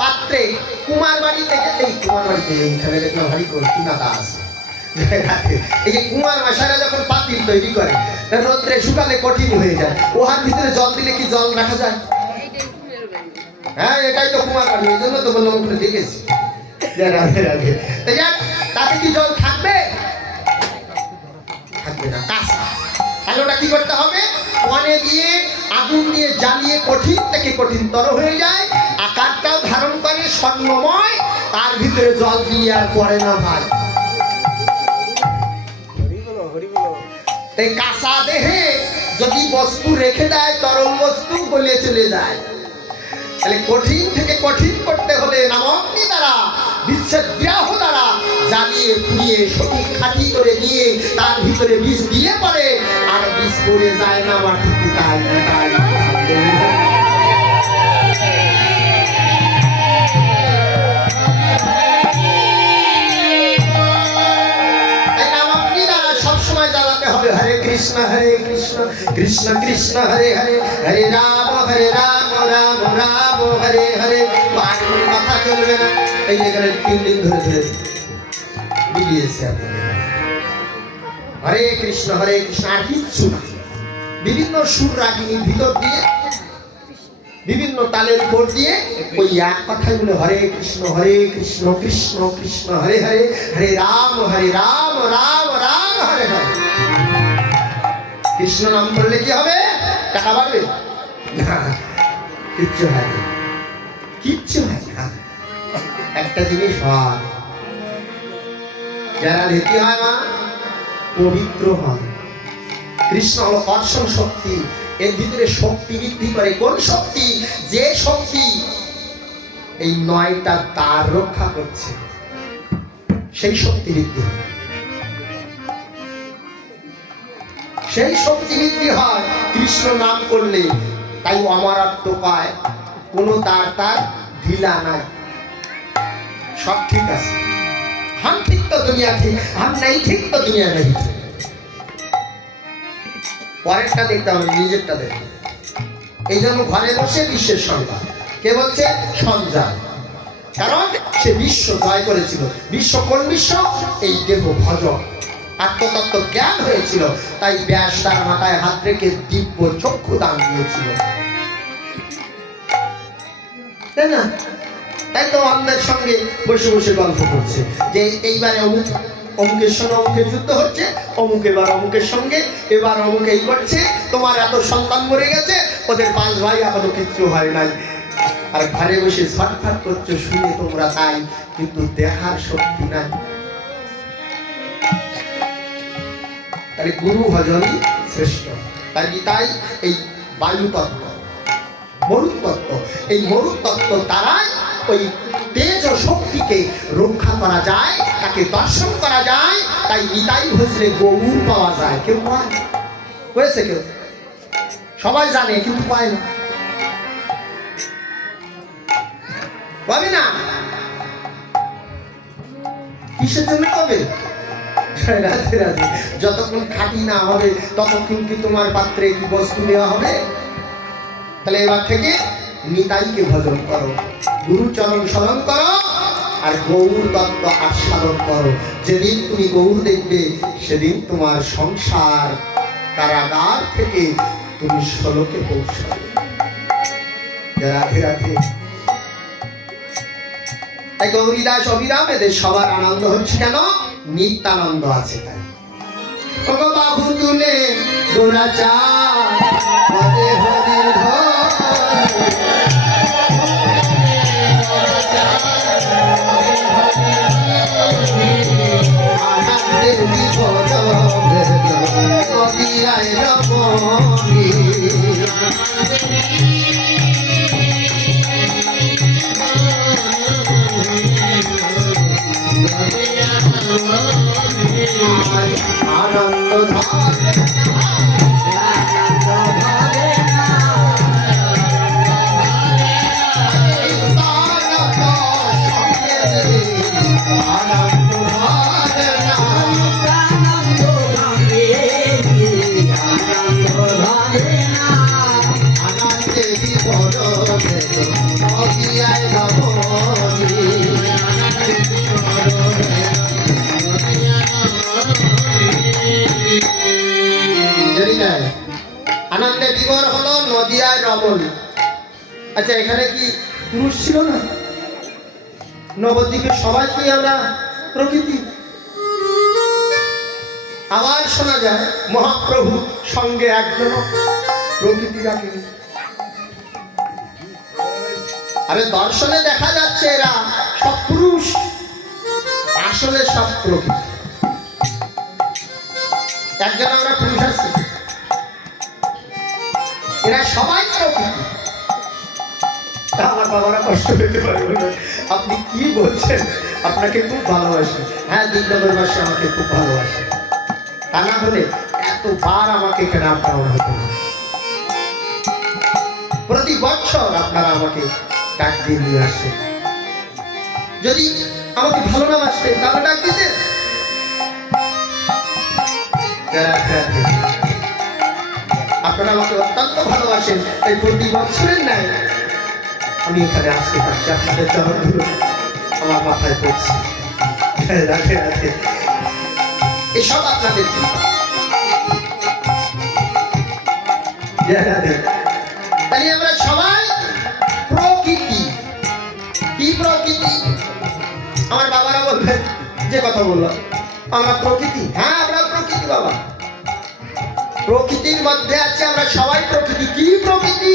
পাত্রে কুমার বাড়ি থেকে, এই কুমার বাড়িতে এইখানে দেখলাম ভারী করে কিনাটা আছে। এই যে কুমার মশাইরা যখন পাতিল তৈরি করে, রোদ্রে শুকালে কঠিন হয়ে যায়, ওহার ভিতরে জল দিলে কি জল রাখা যায়? হ্যাঁ, এটাই তো কুমার বাড়ি। এই জন্য তো বললাম ওখানে দেখেছি। তাতে কি জল থাকবে? থাকবে না। কাঁসা আলোটা কি করতে হবে? ওয়ানে দিয়ে আগুন দিয়ে জ্বালিয়ে কঠিন থেকে কঠিনতর হয়ে যায়, আকারটাও ধারণ করে স্বর্ণময়, তার ভিতরে জল দিয়ে আর পড়ে না ভাই। কাঁচা দেহে যদি বস্তু রেখে দেয়, তরল বস্তু গলে চলে যায়। তাহলে কঠিন থেকে কঠিন করতে হলে নামগ্নি দ্বারা, বিচ্ছেদ বিরাহ দ্বারা জ্বালিয়ে পুড়িয়ে সঠিক খাঁটি করে নিয়ে তার ভিতরে বীজ দিয়ে পড়ে, আর বীজ পড়ে যায় না মাটিতে। তাই हरे कृष्ण कृष्ण कृष्ण हरे हरे, हरे राम राम राम हरे हरे। माथा चलবে না, এই যেখানে 3 দিন ধরে ধরে বিলিয়েছে। হরে কৃষ্ণ আর কিচ্ছু না। বিভিন্ন সুর রাগিনীর ভিতর দিয়ে, বিভিন্ন তালের উপর দিয়ে ওই এক কথাই বলে হরে কৃষ্ণ কৃষ্ণ কৃষ্ণ হরে হরে, হরে রাম রাম রাম হরে হরে। কৃষ্ণ নাম করলে কি হবে? টাকা বাড়বে না, কিচ্ছু হয় না, কিচ্ছু হয় না। একটা জিনিস হয়, যারা নীতি হয় মা পবিত্র হয়। কৃষ্ণ হলো কর্ষণ শক্তি, এর ভিতরে শক্তি বৃদ্ধি করে। কোন শক্তি? যে শক্তি এই 9টা দ্বার রক্ষা করছে, সেই শক্তি বৃদ্ধি হয়, সেই শক্তি বৃদ্ধি হয় কৃষ্ণ নাম করলে। তাই অমরত্ব পায়, কোনো দ্বার তার ঢিলা নাই, সব ঠিক আছে। हम ठीक तो दुनिया ठीक, हम नहीं ठीक तो दुनिया नहीं। পরেরটা দেখতে হবে, নিজেরটা দেখতে। এই জন্য ঘরে বসে বিশ্বের সংবাদ কে বলছে? সঞ্জয়। কারণ সে বিশ্ব জয় করেছিল। বিশ্ব কোন বিশ্ব? এই দেহ ভজন আত্মতত্ত্ব জ্ঞান হয়েছিল। তাই ব্যাস তার মাথায় হাত রেখে দিব্য চক্ষু দান দিয়েছিল, তাই না? তাই তো অন্যের সঙ্গে বসে বসে গল্প করছে যে এইবারে অমুকের সঙ্গে অমুকের যুদ্ধ হচ্ছে, অমুক এবার অমুকের সঙ্গে, এবার অমুক এই করছে, তোমার এত সন্তান মরে গেছে, ওদের 5 ভাই এখনো কিচ্ছু হয় নাই। আর ঘরে বসে ছটফট করছো, শুনে তোমরা তাই, কিন্তু দেখার শক্তি নাই। তাহলে গুরু ভজনই শ্রেষ্ঠ। তাই এই বায়ু তত্ত্ব, মরুত তত্ত্ব, এই মরুত তত্ত্ব দ্বারাই ওই তেজ ও শক্তিকে রক্ষা করা যায়, তাকে দর্শন করা যায়। তাই নিতাই ভজলে গৌর পাওয়া যায়। কেউ পায়? হয়েছে কেউ? সবাই জানে কিন্তু পায় না, পাবে না। কিসের জন্য পাবে? রাধে রাধে। যতক্ষণ খাঁটি না হবে ততক্ষণ কি তোমার পাত্রে কি বস্তু দেওয়া হবে? তাহলে এবার থেকে নিতাইকে ভজন করো, গুরুচরণ স্মরণ করো, আর গৌর তত্ত্ব আস্বাদন করো। যেদিন তুমি গৌর দেখবে সেদিন তোমার সংসার কারাগার থেকে তুমি ষোলোকে পৌঁছাবে। রাধে রাধে। তাই গৌরীদাস অবিরাম এদের সবার আনন্দ হচ্ছে কেন? নিত্যানন্দ আছে তাই। ওগো বাবু তুলে গোরাচার হরে হরির আনন্দের বিপদ নদিয়ায় রমণী আনন্দ ধরে আনন্দে বিবর হলো নদিয়ার রমণ। আচ্ছা এখানে কি পুরুষ ছিল না? নবদ্বীপে সবাই কি আমরা প্রকৃতি? আবার শোনা যায় মহাপ্রভু সঙ্গে একজন প্রকৃতি রাখেনি। আরে দর্শনে দেখা যাচ্ছে এরা সব পুরুষ, আসলে সব প্রকৃতি। একজন আমরা পুরুষ আছি, এরা সবাই প্রকৃতি। আমার বাবারা কষ্ট পেতে পারবে না। আপনি কি বলছেন? আপনাকে খুব ভালোবাসে। হ্যাঁ, দিগনগরবাসী আমাকে খুব ভালোবাসে। তা না হলে এতবার আমাকে এখানে আপনারা হতো না। প্রতি বছর আপনারা আমাকে ডাক দিয়ে নিয়ে আসেন। যদি আমাকে ভালো না বাসতেন তাহলে ডাক দিতেন। আপনারা আমাকে অত্যন্ত ভালোবাসেন, তাই প্রতি বছরের ন্যায় আমি এখানে আসতে পারছি। আপনাদের চরণ ধরে আমার মাথায় পড়ছে। রাখে রাখে এসব আপনাদের তাই আমরা সবাই প্রকৃতি। কি প্রকৃতি? আমার বাবারা বলবেন যে কথা বললাম, আমরা প্রকৃতি। হ্যাঁ, আমরা প্রকৃতি বাবা। প্রকৃতির মধ্যে আছে আমরা সবাই প্রকৃতি। কি প্রকৃতি?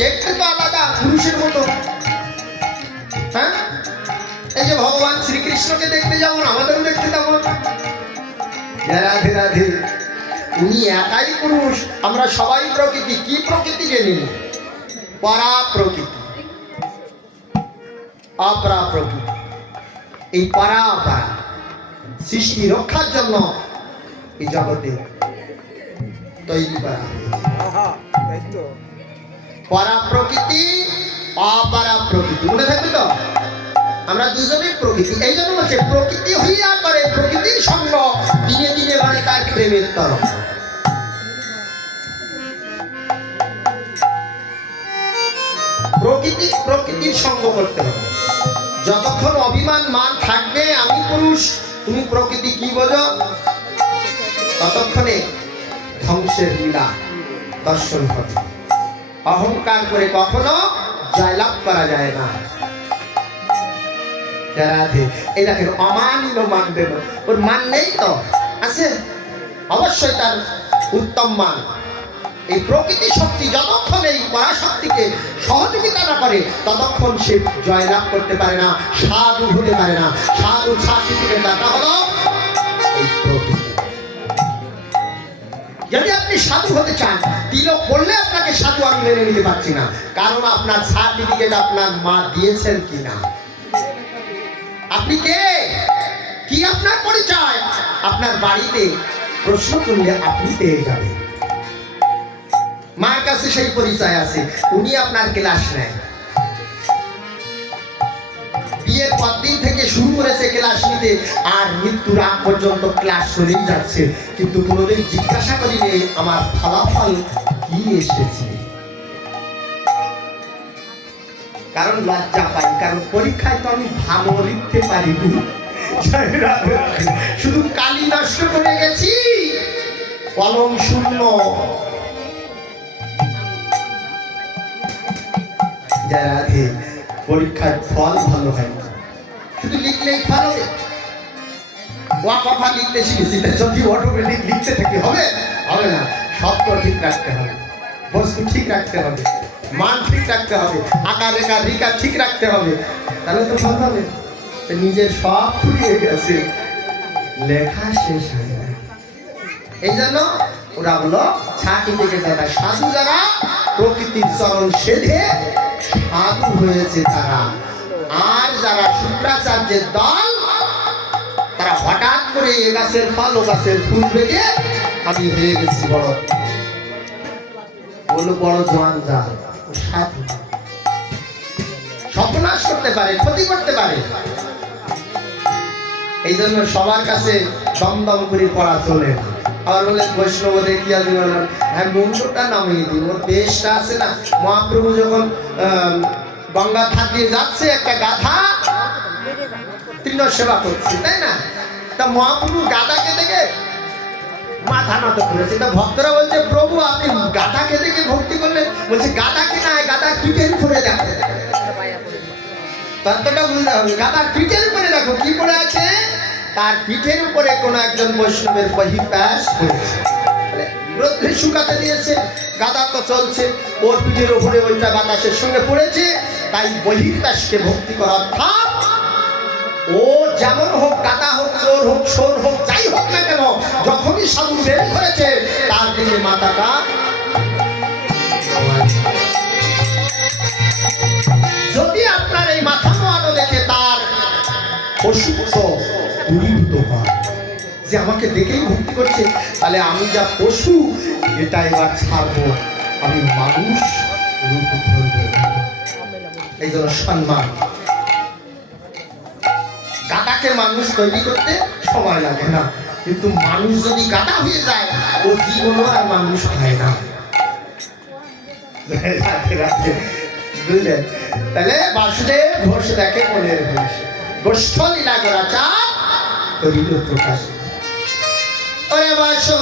দেখতে তো আলাদা, পুরুষের মতো। হ্যাঁ, এই যে ভগবান শ্রীকৃষ্ণকে দেখতে যেমন আমাদেরও দেখতে তেমন। রাধে রাধে। উনি একাই পুরুষ, আমরা সবাই প্রকৃতি। কি প্রকৃতি জেনে নিন? পরা প্রকৃতি, অপরা প্রকৃতি। এই পরা অপরা সৃষ্টি রক্ষার জন্য এই জগতে তৈরি করা হয়েছে। পরা প্রকৃতি, অপরা প্রকৃতি, মনে থাকবে তো? আমরা দুজনেই প্রকৃতি। এই জন্য বলছে প্রকৃতি হইয়া করে প্রকৃতির সঙ্গ, দিনে দিনে বাড়ে তার প্রেমের তরফ। প্রকৃতি প্রকৃতির সঙ্গ করতে হবে। যতক্ষণ অভিমান মান থাকবে আমি পুরুষ তুমি প্রকৃতি, কি বোঝো, ততক্ষণে ধ্বংসের লীলা দর্শন হবে। অহংকার করে কখনো জয়লাভ করা যায় না। রাধে। এই দেখেন অমানিল মান দেব, ওর মান নেই তো আছে, অবশ্যই তার উত্তম মান। এই প্রকৃতি শক্তি যতক্ষণ এই পরাশক্তিকে সহযোগিতা না করে ততক্ষণ সে জয়লাভ করতে পারে না, সাধু হতে পারে না। সাধু সার্টিফিকেট দাতা হলো এই প্রকৃতি। যদি আপনি সাধু হতে চান, তিলক বললে আপনাকে সাধু আমি মেনে নিতে পারছি না, কারণ আপনার সার্টিফিকেট আপনার মা দিয়েছেন কিনা। আপনি কে, কি আপনার পরিচয়? আপনার বাড়িতে প্রশ্ন করলে আপনি পেয়ে যাবেন। মার কাছে সেই পরিচয় আছে, উনি আপনার ক্লাস নেয়। বিয়ের পর দিন থেকে শুরু করেছে ক্লাস নিতে, আর মৃত্যুর আগ পর্যন্ত ক্লাস চলেই যাচ্ছে, কিন্তু কোনোদিন জিজ্ঞাসা করিনি আমার ফলাফল কি এসেছে। কারণ লজ্জা পাই, কারণ পরীক্ষায় তো আমি ভালো লিখতে পারিনি, শুধু কালি নষ্ট করে গেছি, কলম শূন্য। যারা পরীক্ষার ফল ভালো হয়, শুধু লিখলেই ফল হবে। ওয়া কথা লিখতে শিখেছি, যদি অটোমেটিক লিখতে থাকি হবে হবে না। শব্দ ঠিক রাখতে হবে, বস্তু ঠিক রাখতে হবে, মান ঠিক রাখতে হবে, আকার রেখা রিকা ঠিক রাখতে হবে, তাহলে তো ফল হবে। নিজের সব ফুরিয়ে গেছে, লেখা শেষ হয় না। এই জন্য ওরা বলো ছাকি থেকে তারা সাধু, যারা প্রকৃতির চরণ সেধে সাধু হয়েছে তারা। আর যারা শুক্রাচার্যের দল, তারা হঠাৎ করে এ গাছের ফল ও গাছের ফুল বেগে আমি হয়ে গেছি বড়, বলো বড় জোয়ান যা সাধু। সর্বনাশ করতে পারে, ক্ষতি করতে পারে। এই জন্য সবার কাছে দমদম করে পড়া চলে না। আবার বলে বৈষ্ণব দেখি আজ বললাম, হ্যাঁ মুন্ডটা নামিয়ে দিই, ওর বেশটা আছে না। মহাপ্রভু যখন গঙ্গা ধার দিয়ে যাচ্ছে, একটা গাধা তৃণ সেবা করছে, তাই না? তা মহাপ্রভু গাধাকে দেখে মাথা নত করেছে। তা ভক্তরা বলছে, প্রভু আপনি গাধাকে দেখে ভক্তি করলেন? বলছে গাধাকে না, গাধা পিঠের উপরে দেখো। তত্ত্বটা বুঝতে হবে, গাধার পিঠের উপরে দেখো কি করে আছে। তার পিঠের উপরে কোনো একজন বৈষ্ণবের বহিঃপ্যাস করেছে, রোদ্রে শুকাতে দিয়েছে। গাধা তো চলছে, ওর পিঠের উপরে ওইটা বাতাসের সঙ্গে পড়েছে, তাই বহিঃপ্যাসকে ভক্তি করা। অর্থাৎ ও যেমন হোক, গাধা হোক, চোর হোক, সোর হোক, যাই হোক না কেন, যখনই সাধু বের করেছে তার দিকে মাথাটা। যদি আপনার এই মাথা নোয়ানো দেখে তার অসুস্থ দূরীভূত হয়, যে আমাকে দেখেই ভক্তি করছে, তাহলে আমি যা পশু এটা এবার ছাড়বো, আমি মানুষ রূপ ধরবো। এই জন্য সম্মান। গাধাকে মানুষ তৈরি করতে সময় লাগে না, কিন্তু মানুষ যদি গাধা হয়ে যায়, ও জীবনও আর মানুষ হয় না। বুঝলেন? তাহলে বাসুদেব ঘোষ দেখে মনের ঘোষ, গোষ্ঠ লীলা গোরাচার করিল প্রকাশ। ওরে বাসু